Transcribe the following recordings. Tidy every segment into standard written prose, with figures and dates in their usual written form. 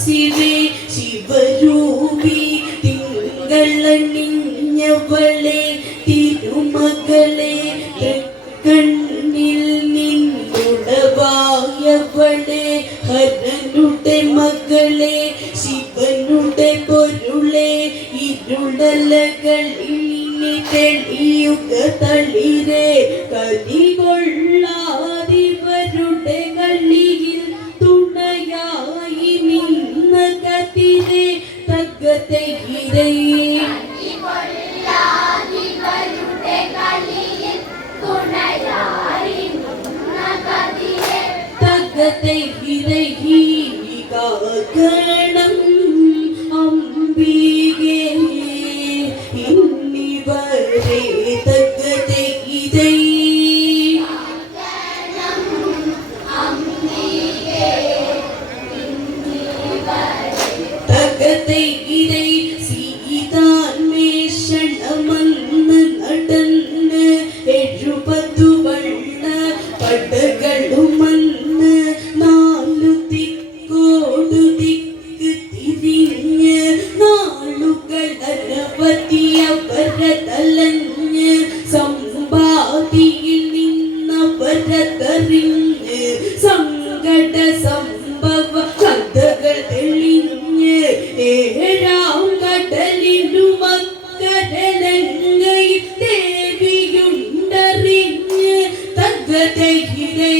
ശിവേ ശിവരൂപി തിങ്കളണിഞ്ഞവളെ തിരുമകളെ കണ്ണിൽ നിന്നുടവായവളെ ഹരനുടെ മകളെ ശിവനുടെ പൊരുളെ ഇരുളലകളിൽ തെളിയുക തളിരെ കലികൊള്ളാതിവരുടെ കളിയിൽ തുണയായി നിന്ന കതിരെ തകതയിരേ തകതയിരഹീകാകണം അംബികേ ഇന്നിവരെ തകതയിരേ തകതയിരേ സീതാന്വേഷണമെന്ന് നടന്ന് 70 വണ്ണ പടകളുമന്ന് 4 ദിക്കോടു ദിക്ക് തിരിഞ്ഞ് നാളുകൾ അനവധിയവരതലഞ്ഞ് സമ്പാദിയിൽ നിന്നവരതറിഞ്ഞ് സങ്കട സംഭവ കഥകൾ തെളിഞ്ഞ് 7ാം കടലിനുമക്കരലങ്ങയിൽ ദേവിയുണ്ടറിഞ്ഞ് തകതയിരേ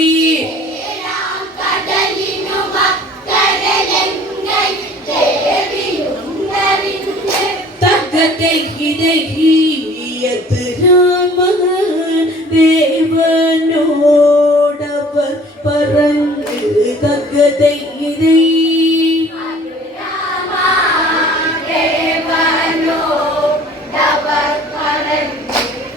തകതയിരഹീയത് രാമൻ ദേവനോടവർ പറഞ്ഞ് തകതയിരേ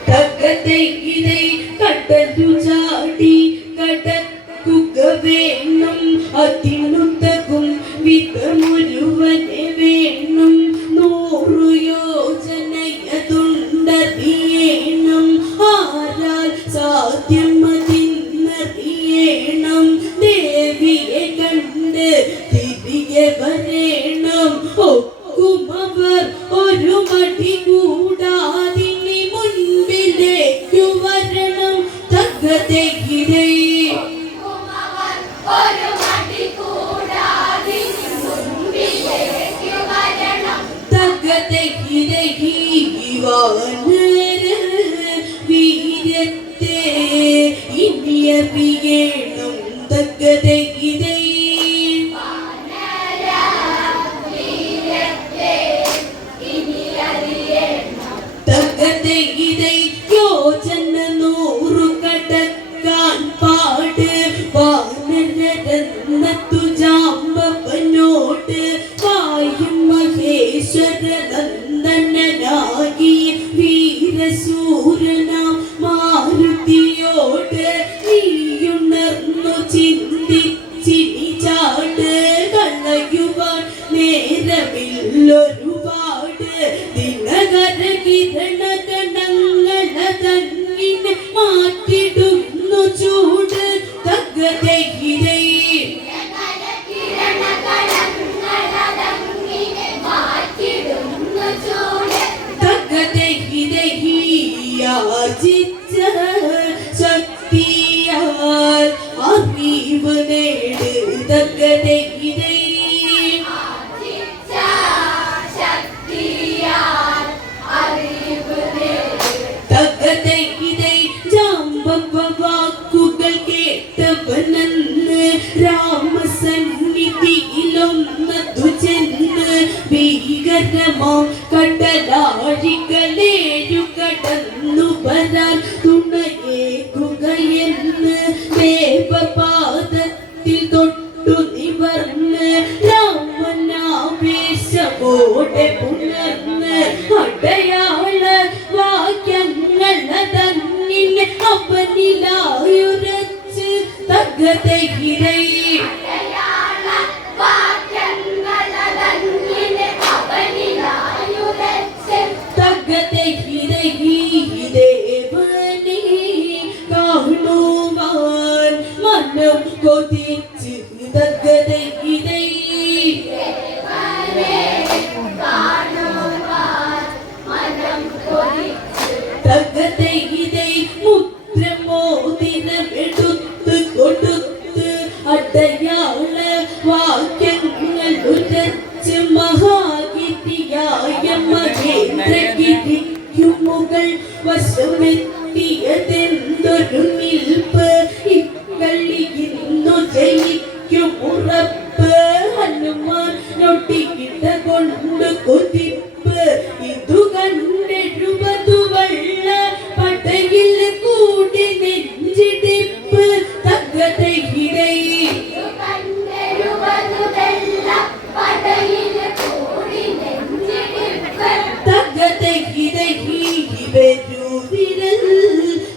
തകതയിരേ കടലു ചാടി കടക്കുക വേണം അതിനുതകും വിധമൊരുവനെ വേണം 100 യോജനയതുണ്ടറിയണം ആരാൽ സാധ്യമതിന്നറിയണം ദേവിയെ കണ്ട് തിരികെ വരേണം ഒക്കുമവർ ഒരു മടി കൂടാതിനി മുൻപിലേക്കു വരണം തകതയിരേ വാനര വീരത്തെ ഇനിയറിയണം തകതയിരേ തകതയിരേ യോജന 100 കടക്കാൻ പാട് വാനരരത്നത്തു ജാമ്പവനോട് വായും മഹേശ്വര നന്ദനായി വീരശൂരനാം മാരുതിയോട് നീയുണർന്നു ചിന്തിച്ചിനി ചാട് കളയുവാൻ നേരമില്ലൊരുപാട് ദിനകര കിരണ ഗണങ്ങളതങ്ങിനെ മാറ്റിടുന്നു ചൂട് തകതയിരേ യാചിച്ച ശക്തിയാൽ അറിവ് നേട് തകതയിരേ തകതയിരേ ജാമ്പവ വാക്കുകൾ കേട്ടവനെന്ന് രാമസന്നിധിയിലൊന്നതു ചെന്ന് ഭീകരമാം കടലാഴികളേഴു കടന്നു വരാൻ തുണയേകുകയെന്ന് ദേവപാദത്തിൽ തൊട്ടു നിവർന്ന് രാമനാവേശമോടെ പുണർന്ന് അടയാള വാക്യങ്ങളതന്നിലെ അവനിലായുരച്ച് തകതയിരേ തകതയിരേ ദേവനെ കാണുവാൻ മനം കൊതിച്ച് തകതയിരേ മലയാള വാക്യങ്ങൾ ഉരച്ച് മഹാഗിരിയായ മഹേന്ദ്രഗിരിക്കുമുകൾ വശമെത്തിയതെന്തൊരു നിൽപ്പ് ഇക്കളിയിന്നു ജയിക്കുമുറപ്പ് ഹനുമാൻ ഞൊട്ടിയിട്ട കൊണ്ട് കുതിപ്പ് ഇതു കണ്ടെഴുപതു വള്ള പടയിൽ കൂടി നെഞ്ചിടിപ്പ് തകതയിരൈ തകതയിരൽ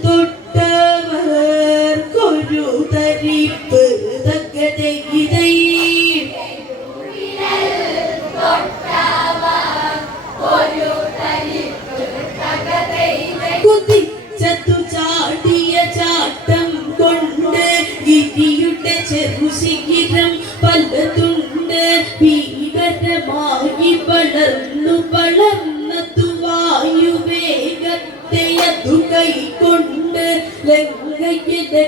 തൊട്ടവർ കൊരു തരിപ്പ് തകതയിരൈ കുതിച്ചതു ചാടിയ ചാട്ടം കൊണ്ട് ഗിരിയുടെ ചെറുശിഖിരം പലതുണ്ട് ഭീകരമായി വളർന്നതു വായുവേഗത്തെ അതു കൈക്കൊണ്ട് ലങ്കയെ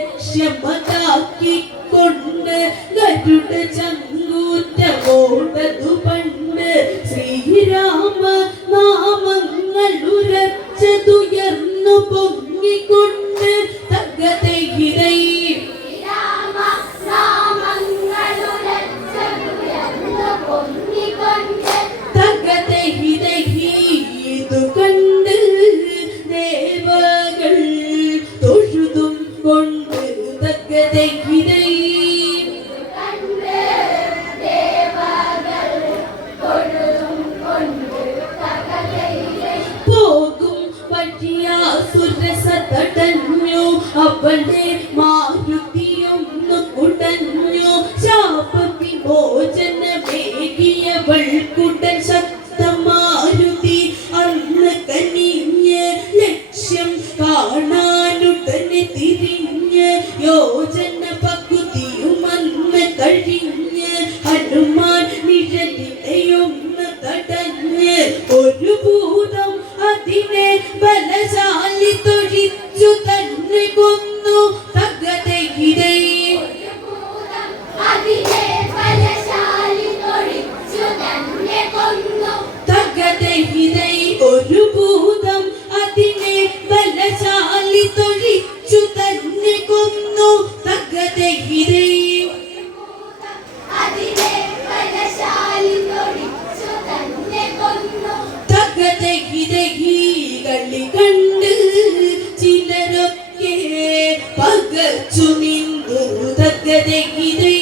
ലക്ഷ്യമതാക്കിക്കൊണ്ട് ഗരുഡ ചങ്കൂറ്റമോടതു പണ്ട് ശ്രീരാമ നാമങ്ങൾ ഉരച്ചതുയർന്നു പൊങ്ങിക്കൊണ്ട് തകതയിരൈ ഇതു കണ്ട് ദേവകൾ തൊഴുതും കൊണ്ട് തകതയിരൈ പോകും വഴിയാസുരസതടഞ്ഞു അവളെ മാരുതിയൊന്നു കുടഞ്ഞു ശാപവിമോചനമേകിയവൾക്കുടൻ ശക്തമാരുതി അന്ന് കനിഞ്ഞ് ലക്ഷ്യം കാണാനുടനെ തിരിഞ്ഞ് യോജന പകുതിയും അന്ന് കഴിഞ്ഞ് ഹനുമാൻ നിഴലിനെയൊന്ന് തടഞ്ഞ് ഒരു ഭൂതം അതിനെ ബലശാലി തൊഴിച്ചു തന്നെ കൊന്നു തകതയിരൈ തകതയിരൈ ഒരു ഭൂതം അതിനെ ബലശാലി തൊഴിച്ചു തന്നെ കൊന്നു തകതയിരൈ കളി കണ്ട് ചിലരൊക്കെ പകച്ചു നിന്നു തകതയിരൈ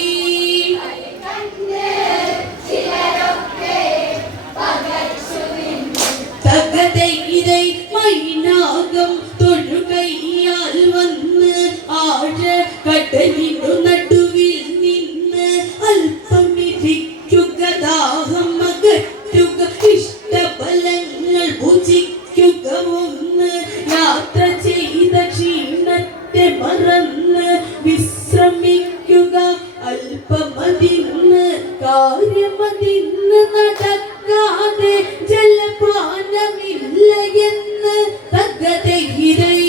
തകതയിരൈ മൈനാകം തൊഴുകൈയാൽ വന്ന് ആഴ കടലിനു നടുവിൽ നിന്ന് അല്പമിരിക്കുക ദാഹം അകറ്റുക ഇഷ്ടബലങ്ങൾ ഭുജിക്കുക ഒന്ന് യാത്ര ചെയ്ത ക്ഷീണത്തെ മറന്ന് വിശ്രമിക്കുക അല്പമതിന്ന് കാര്യമതിന്ന് നടക്കാതെ ജലപാനമില്ല എന്ന് തകതയിരൈ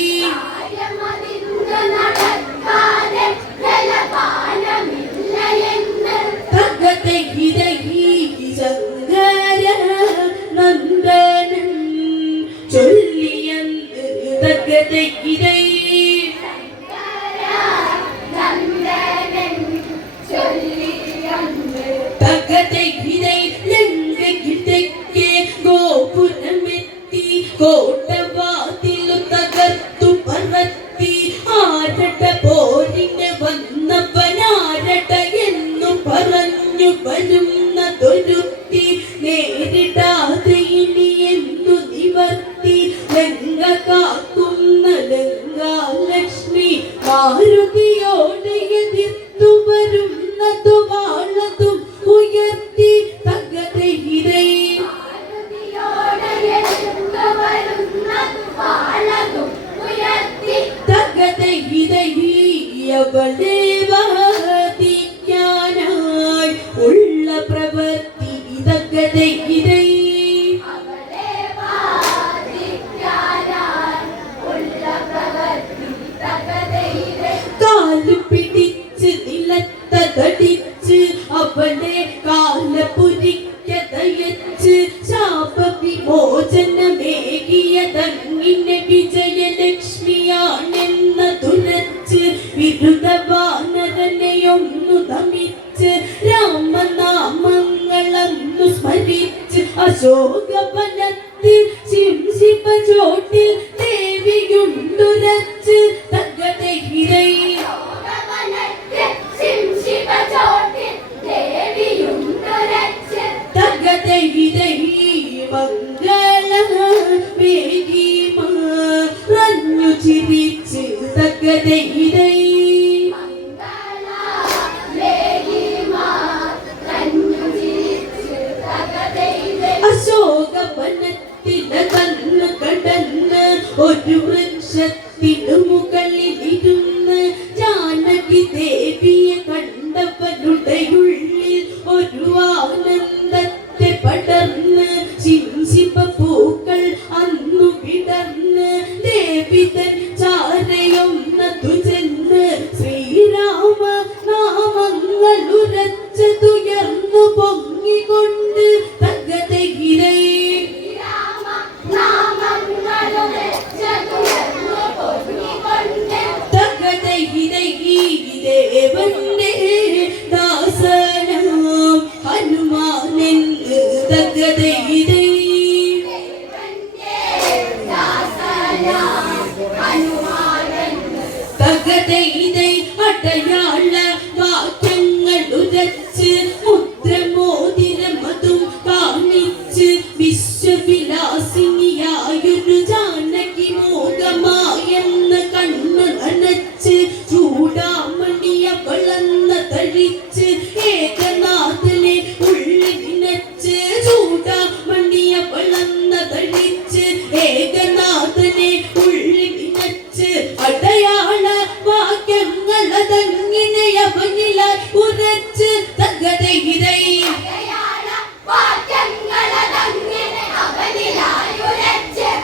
തകതയിരൈ ശങ്കര നന്ദനൻ ചൊല്ലിയന്ന് തകതയിരൈ തകതയിരൈ ലങ്കയ്ക്ക് തെക്കേ ഗോപുരമെത്തി കോട്ടവാതിലു തകർത്തു പറത്തി ആരട പോരിന് വന്നവനാരട എന്നു പറഞ്ഞു വരുന്നതൊരുത്തി നേരിടാതെ ഇനി എന്നു നിവർത്തി ലങ്ക കാക്കുന്ന ലങ്കാലക്ഷ്മി മാരുതിയോടെ എതിർത്തു വരുന്നതു വാളതും ഉയർത്തി തകതയിരൈ തകതയിരൈ അവളെ വധിക്കാനായി ഉള്ള പ്രവൃത്തി തകതയിരൈ കാലു പിടിച്ച് നിലത്തടിച്ച് അവളെ കാലപുരിക്കതയച്ച് ശാപവിമോചനമേകിയതങ്ങിനെ വിജയലക്ഷ്മിയാണെന്ന തുരച്ച് വിരുദ്ധവാനരനെയൊന്നു നമിച്ച് രാമനാമങ്ങളന്നു സ്മരിച്ച് അശോകവനത്തിൽ ശിംശിപചോട്ടിൽ ദേവിയുണ്ടുരച്ച് തകതൈരൈ തകതൈരൈ മംഗള വേഗിമാറഞ്ഞു ചിരിച്ച് തകതൈരൈ അശോകവനത്തിലകന്നു കടന്ന് ഒരു വൃക്ഷത്തിനു മുകളിലിരുന്ന് ജാനകി ദേവിയെ കണ്ടവരുടെ ഉള്ളിൽ ഒരു ആനന്ദത്തെ പടർന്ന് ശിംശിപ പൂക്കൾ അന്നു വിടർന്ന് ദേവി തൻ ചാരയൊന്നതു ചെന്ന് ശ്രീരാമ നാമങ്ങൾ ഉരച്ചതുയർന്നു പൊങ്ങിക്കൊണ്ട് തകതൈരൈ ദേവന്റെ ദാസനാം ഹനുമാനെന്ന് തകതൈരൈ തകതൈരൈ അടയാള വാക്യങ്ങൾ ഉരച്ച് മുദ്രമോതിരമതും കാണിച്ച് വിശ്വവിലാസിനിയായൊരു ജാനകി മോഹമായെന്ന് കണ്ണു നനച്ച് ചൂടാമണിയ വളർന്ന തഴിച്ച് ഏകനാഥനെ ഉള്ളിൽ നച്ച് ചൂടാമണിയ വളർന്ന തഴിച്ച് ഏകനാഥനെ ഉള്ളിൽ നച്ച് അടയാള വാക്യങ്ങൾ അതങ്ങിനെ അവനിലായി ഉരച്ച് തകതൈരൈ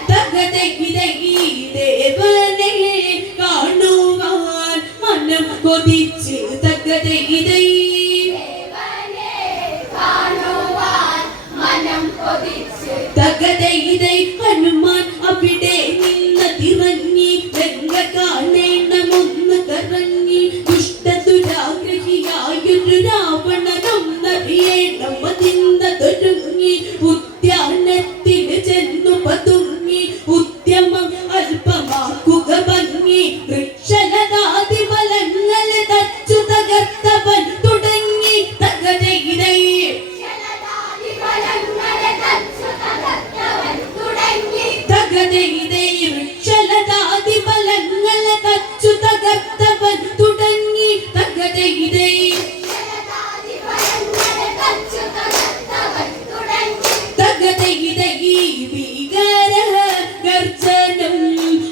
തകതൈരൈ ദേവനെ കാണുവാൻ മനം കൊതിച്ച് തകതൈരൈ തകതൈരൈ ഹനുമാൻ അവിടെ നിന്നതിറങ്ങി ഗംഗ കാണേണമെന്ന് കറങ്ങി ദുഷ്ടദുരാഗ്രഹിയായൊരു രാവണനൊന്നറിയണം അതിന്നതൊരുങ്ങി ഉദ്യാനത്തിന് ചെന്നു പതുങ്ങി ഉദ്യമം അല്പമാക്കുക ഭംഗി വൃക്ഷലതാതി ഫലങ്ങളെ തച്ചു തകർത്തവൻ തുടങ്ങി തകതൈരൈ തകതൈരൈ വൃക്ഷലതാതി ഫലങ്ങളെ തച്ചു തകർത്തവൻ തുടങ്ങി തകതൈരൈ തകതൈരൈ ഭീകര ഗർജനം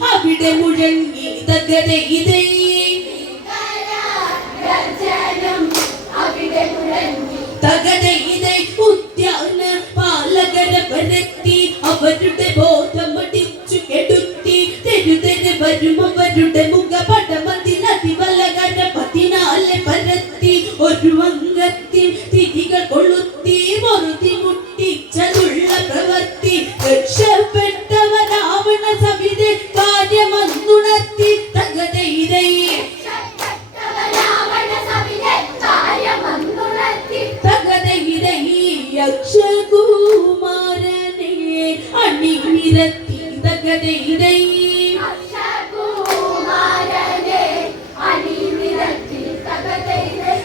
അവിടെ മുഴങ്ങി തകതൈരൈ തകതൈരൈ ഉദ്യാന പാലകരെ പരത്തി അവരുടെ ബോധമടിച്ചു കെടുത്തി തെരുതെരെ വരുമവരുടെ മുഖപടമതിലതിവലകര പതിനാലെ പരത്തി ഒരു അംഗത്തിൽ തിരികൾ കൊളുത്തി മറുതി മുട്ടിച്ചതുള്ള പ്രവൃത്തി രക്ഷപ്പെട്ടവ രാവണ സവിതെ കാര്യമന്നുണർത്തി തകതൈരൈ തകതൈരൈ യക്ഷകുമാരനെ അണിനിരത്തി തകതൈരൈ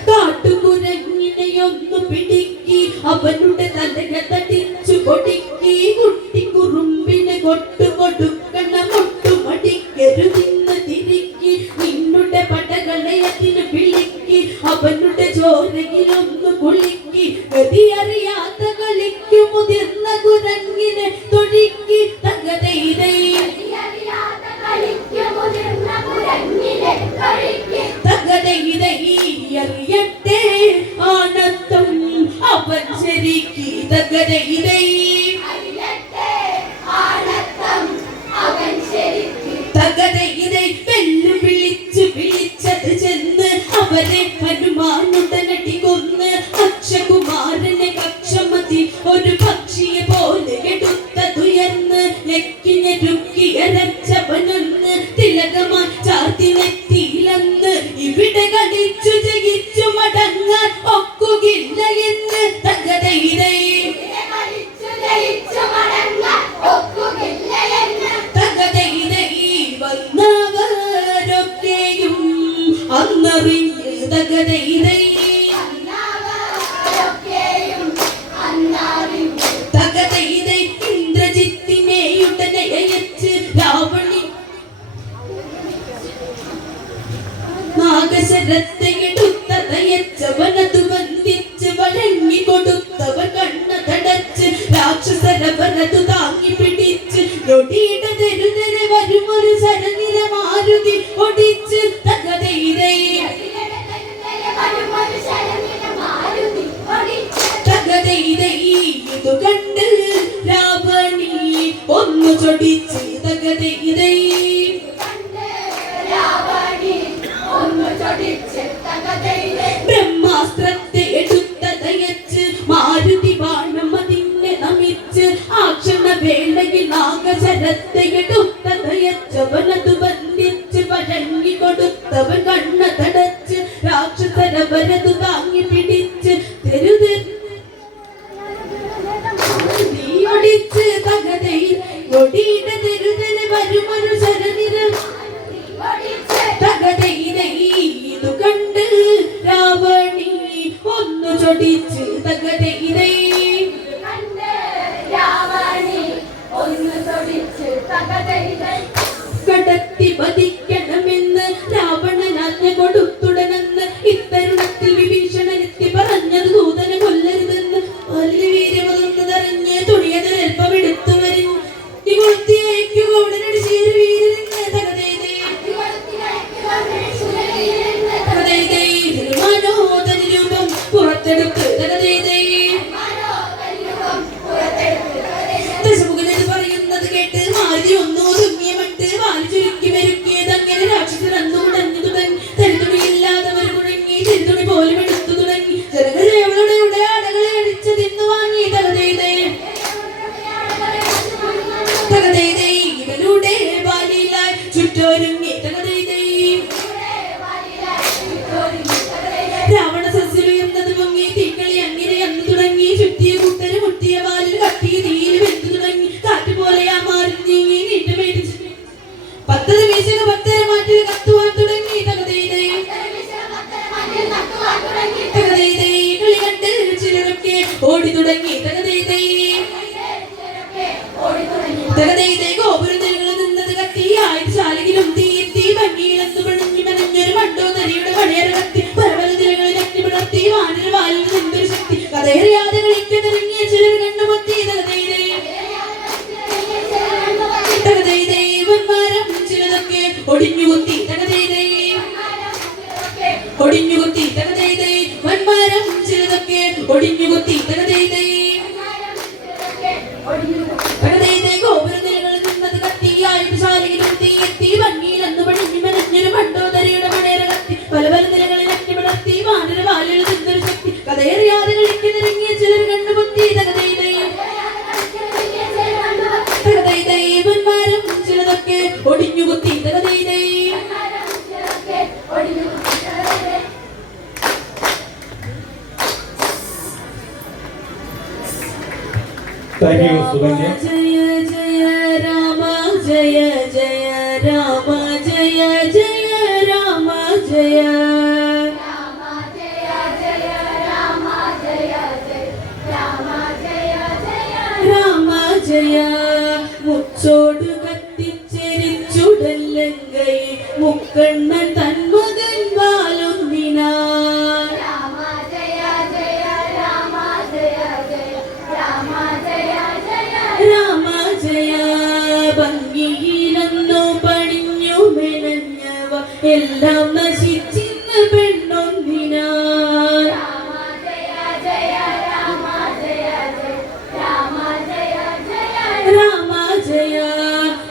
കാട്ടുകുരങ്ങിനെയൊന്നു പിടിക്കി അവനുടെ തലക തടിച്ചു കൊടുക്കി കുട്ടിക്കുറുമ്പിനെ കൊട്ടുകൊടുക്കണ മുട്ടുമടിക്കരുതിന്ന് തിരിക്കി നിന്നുടെ പടകളെ അതിന് വിളിക്കി അവനുടെ ചോരയിലൊന്നു കുളിക്കി ഗതിയറിയാത്ത കളിക്കു മുതിർന്ന കുരങ്ങിനെ തൊഴിക്കി തകതൈരൈ തകതൈരൈ അറിയട്ടെ ആനന്ദം അവൻ ശരിക്ക് തകതൈരൈ തകതൈരൈ വെല്ലുവിളിച്ചു വിളിച്ചത് ചെന്ന് അവരെ ഹനുമാനുടനടി കൊന്ന് അക്ഷ ശരത്തെ എടുത്ത തയച്ചവനതു വന്ദിച്ച് വഴങ്ങി കൊടുത്തവൻ കണ്ണ തടച്ച് രാക്ഷസരവനതു താങ്ങി പിടിച്ച് ഞൊടിയുടെ തെരുതെരെ വരുമൊരു ശരനിര മാരുതി ഒടിച്ച് തകതൈതൈ തകതൈതൈ ഇതു കണ്ട് രാവണി ഒന്നു ചൊടിച്ച് തകതൈതൈ ബ്രഹ്മാസ്ത്രത്തെ എടുത്ത തയച്ച് മാരുതി ബാണം അതിനെ നമിച്ച് ആക്ഷണ വേളയിൽ നാഗശരത്തെ എടുത്ത തയച്ചവനതു ബന്ധിച്ച് വഴങ്ങി കൊടുത്തവൻ കണ്ണ തടച്ച് രാക്ഷസരവരതു താങ്ങി പിടിച്ച് ഒടിച്ച് തകതൈ ഒടിയുടെ തെരുതരെ വരുമൊരു ശരനിര ഇതു കണ്ട് രാവണി ഒന്നു ചൊടിച്ച് തകതൈതൈ കടത്തി വധിക്കണമെന്ന് രാവണൻ ആജ്ഞ കൊടുത്തുടനെന്ന് ഇത്തരുണത്തിൽ വിഭീഷണനെത്തി പറഞ്ഞത് ദൂതനെ കൊല്ലരുതെന്ന് വലിയ വീര്യമതൊന്നതറിഞ്ഞ് തുണിയതൊരൽപ്പം വരിഞ്ഞു കൊളുത്തി അയക്കുക ഉടനടി ശീലവീരനെന്ന് തകതൈതൈ മനോദര രൂപം പുറത്തെടുത്ത് തകതൈതൈ ദശമുഖനത് പറയുന്നത് കേട്ട് മാരുതി ഒന്നോ തുങ്ങിയ മട്ട് വാലി ചുരുക്കി മെരുക്കിയത് അങ്ങനെ രാക്ഷസൻ അന്നു ഉടഞ്ഞു തുടങ്ങി തരിതുണിയില്ലാതവർ മുഴങ്ങി തിരുതുണി പോലും എടുത്തു തുടങ്ങി ജനകരവളുടെ ഉടയാടകളെ അടിച്ച് തിന്നു വാങ്ങി തകതൈതൈ തകതൈതൈ ഇവരുടെ വാലിലായി ചുറ്റോരുങ്ങി തകതൈതൈ രാവണ സസ്യമുയർന്നത് പൊങ്ങി തീക്കളി അങ്ങനെ അന്ന് തുടങ്ങി ചുറ്റിയ കൂട്ടര് മുട്ടിയ വാലിൽ കട്ടിയ തീയിൽ വെന്തു തുടങ്ങി കാറ്റ് പോലെ ആ മാറി നീങ്ങി നീട്ടുമേടിച്ച് പത്തര വീശക പത്തര മാറ്റിൽ കത്തുവാൻ തുടങ്ങി തകതൈതൈ തകതൈതൈ കളി കണ്ട് ചിലരൊക്കെ ഓടി തുടങ്ങി തകതൈതൈ തകതൈതൈ ഗോപുരനിലകളിൽ നിന്നത് കത്തി ആയുധശാലയിലും തീർത്തി ഭംഗിയിലെന്നു പണിഞ്ഞു മെനഞ്ഞൊരു മണ്ടോദരിയുടെ പണിയറ കത്തി പരവല നിലകളിൽ അഗ്നി പിളർത്തി വാനര വാലിൽ നിന്നൊരു ശക്തി കഥയറിയാതെ കളിക്കതിറങ്ങിയ ചിലർ കണ്ടുപൊത്തി തകതൈതൈ തകതൈതൈ വന്മാരം ചിലതൊക്കെ ഒടിഞ്ഞുകുത്തി തകതൈതൈ ഒടിഞ്ഞുകുത്തി തകതൈതൈ വന്മാരം ചിലതൊക്കെ ഒടിഞ്ഞുകുത്തി തകതൈതൈ തകതൈതൈ ഗോപുരനിലകളിൽ നിന്നത് കത്തി ആയുധശാലയിലും തീയെത്തി ഭംഗിയിലെന്നു പണിഞ്ഞു മെനഞ്ഞൊരു മണ്ടോദരിയുടെ മണേറ കത്തി പല പല നിലകളിൽ അഗ്നി പിളർത്തി വാനര വാലിൽ നിന്നൊരു ശക്തി കഥയറിയാതെ കളിക്കതിറങ്ങിയ ചിലർ കണ്ടുപൊത്തി തകതൈതൈ തകതൈതൈ വന്മാരം ചിലതൊക്കെ ഒടിഞ്ഞുകുത്തി തകതൈതൈ ജയ ജയ രാമ ജയ ജയ രാമ ജയ ജയ രാമ ജയ രാമ ജയ മുച്ചോട് കത്തിച്ചെരിച്ചുടല്ലങ്കൈ മുക്കണ്ണൻ തന്മകൻ വാലൊന്നിനാ രാമ ജയ ഭംഗിയിലെന്നു പണിഞ്ഞു മെനഞ്ഞവ എല്ലാം നശിച്ചിന്ന പെണ്ണൊന്നിനാ രാമ ജയ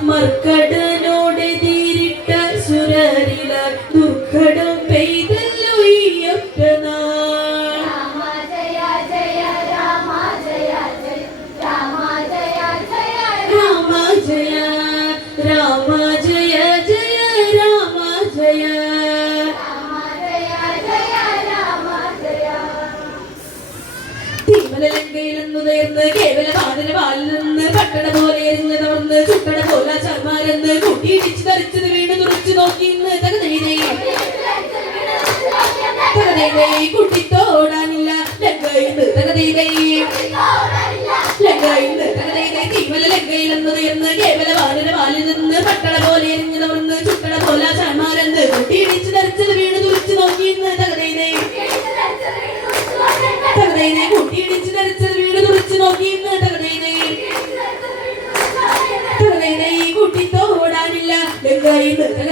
മർക്കടനോടെ തീരിട്ട സുരരില ദുർഘടം പെയ്തല്ലോ ഈ ഒറ്റനാൾ രാമ ജയ രാമ ജയ ജയ രാമ ജയ തീമലങ്കയിലെന്നു നേർന്ന് കേവല വാനര വാലിൽ നിന്ന് പട്ടണ പോലെ എരിഞ്ഞ് തവർന്ന് ചുട്ടട പോല ചർമാരെന്ന് കൂട്ടിയിടിച്ച് ധരിച്ചത് വീണ് തുറച്ചു നോക്കി ഇന്ന് തകതൈതൈ കുട്ടിത്തോടാനില്ല ലങ്കയിന്ന് തകതൈതൈ ലങ്കയിന്ന് തകതൈതൈ തീമല ലങ്കയിലെന്നു നേർന്ന് കേവല വാനര വാലിൽ നിന്ന് പട്ടണ പോലെ എരിഞ്ഞ് തവർന്ന് ചുട്ടട പോല ചർമാരെന്ന് കൂട്ടിയിടിച്ച് ധരിച്ചത് വീണ് തുറച്ചു നോക്കി പറയുന്നത്